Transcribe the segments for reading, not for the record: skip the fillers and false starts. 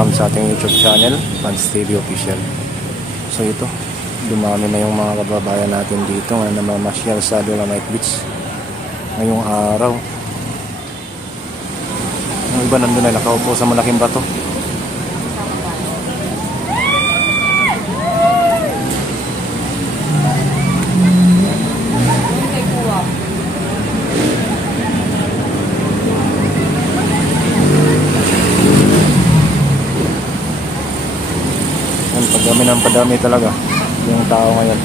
welcome sa ating YouTube channel, Pans TV Official. So ito, dumami na yung mga kababayan natin dito na namamasyal sa Dolomite Beach ngayong araw. Yung iba nandun na nakaupo sa malaking bato. Padami ng padami talaga yung tao ngayon.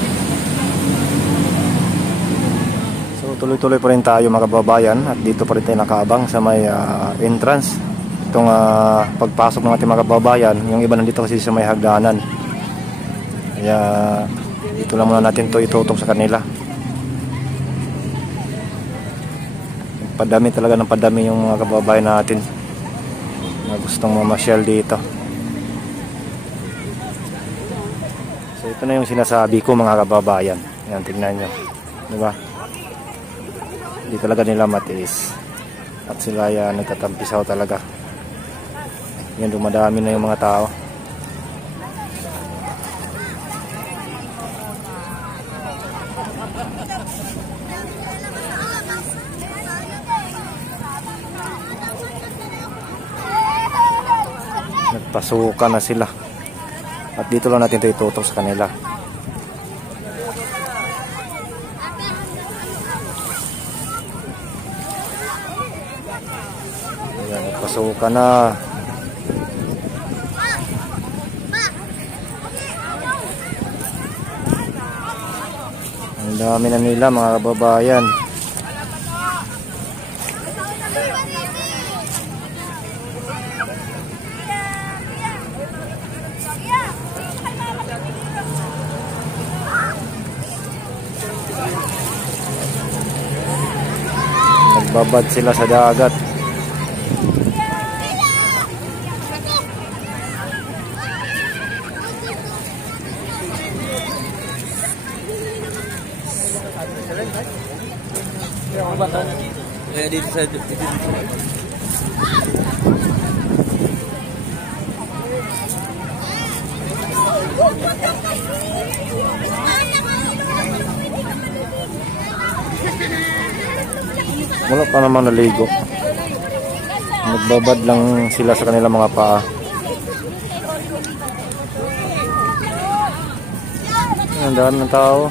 So tuloy-tuloy pa rin tayo mga kababayan at dito pa rin tayo nakaabang sa may entrance. Itong pagpasok ng ating mga kababayan, yung iba nandito kasi sa may hagdanan. Kaya dito lang muna natin to itutok sa kanila. Padami talaga ng padami yung mga kababayan natin na gustong mamasyal dito. Ito na yung sinasabi ko mga kababayan. Yan, tignan nyo. Diba? Hindi talaga nila matiis. At sila yan, nagtatampisaw talaga. Yan, dumadami na yung mga tao. Nagpasukan na sila. At dito lang natin ito itutok sa kanila. Ayan, nagpasukan na. Ang dami na nila mga kababayan. Nagbabad sila sa dagat. Dito sa Wala pa namang naligo. Nagbabad lang sila sa kanilang mga paa. Ang dami ng tao.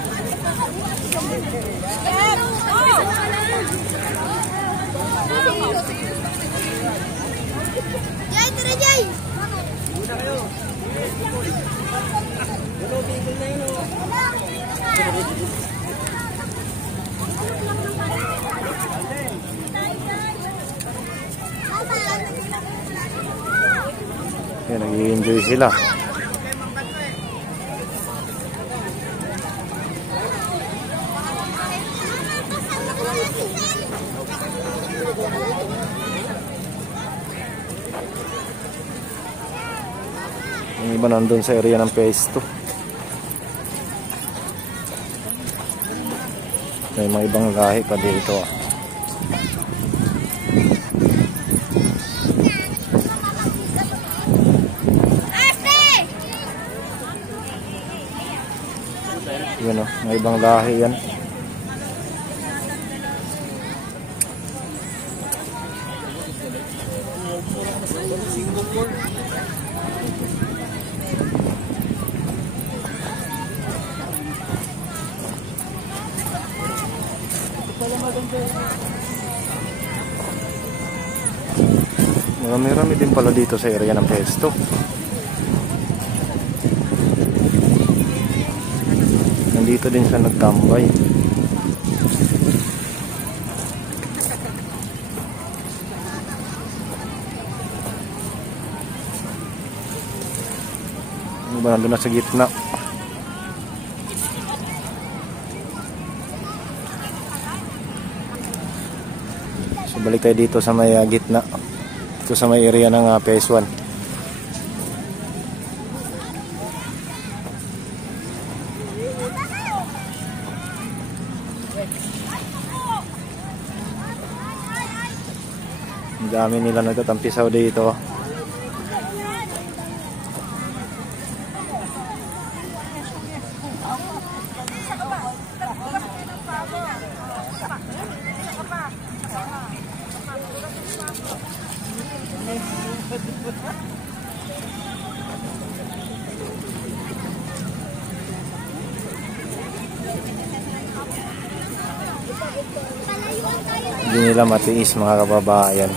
Yan, nag-i-enjoy sila. Yung iba nandun sa area ng Pesto. May mga ibang lahi pa dito Yun o, may ibang lahi yan. Marami-rami din pala dito sa area ng Pesto. Nandito din siya nagtambay. Ano ba, nandun na sa gitna. So balik tayo dito sa may gitna. Ito sa may area ng PS1. Ang dami nila nagtatampisaw dito. Hindi nila matiis mga kababayan.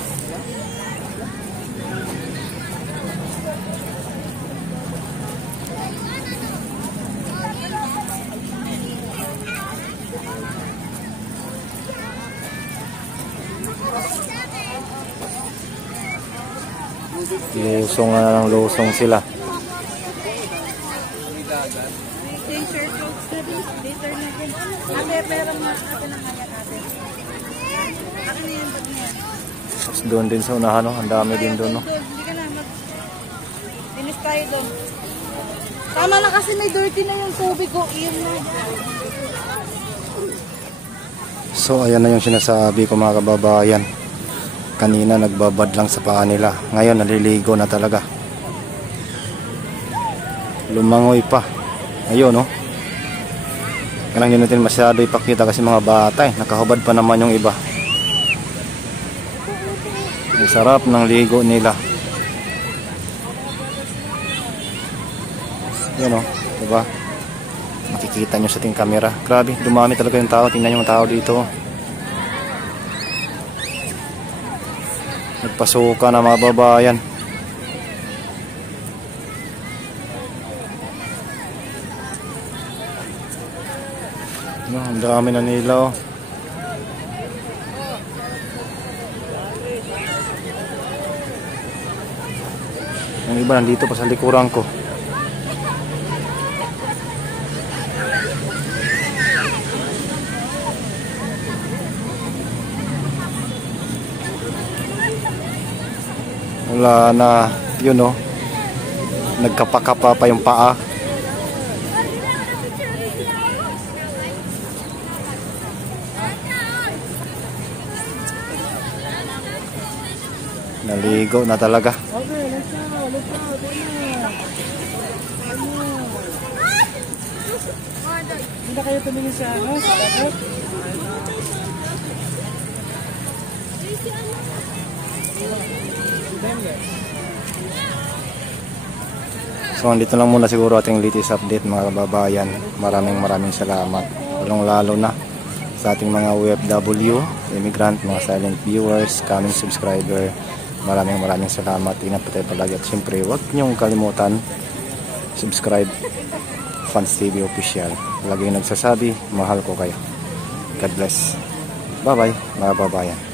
Lusong na ng lusong sila. Tapos doon din sa unahan, no? Ang dami din doon, no? Hindi ka na Dinis tayo doon. Tama na kasi may dirty na yung tubig ko. Iyon na. So ayan na yung sinasabi ko mga kababayan. Kanina nagbabad lang sa paa nila. Ngayon naliligo na talaga. Lumangoy pa. Ayun, no? Kailangan din natin masyado ipakita kasi mga bata nakahubad pa naman yung iba. Ang sarap ng ligo nila. Yan, no? Diba? Makikita nyo sa ating camera. Grabe, dumami talaga yung tao. Tingnan yung tao dito. Nagpasuka na mga babayan. No, ang dami na nila, oh. Yung iba nandito pa sa likuran ko. Wala na, yun, oh. Nagkapakapa pa yung paa. Naligo na talaga. Okay, let's go. Hindi na kayo tumingin sa ano? So andito lang muna siguro ating latest update mga kababayan. Maraming salamat. Lalo na sa ating mga OFW, immigrant, mga silent viewers, coming subscriber. Maraming salamat. Ingat po tayo palagi. At siyempre, huwag niyong kalimutan subscribe Fans TV Official. Lagi nagsasabi, mahal ko kayo. God bless. Bye bye mga kababayan.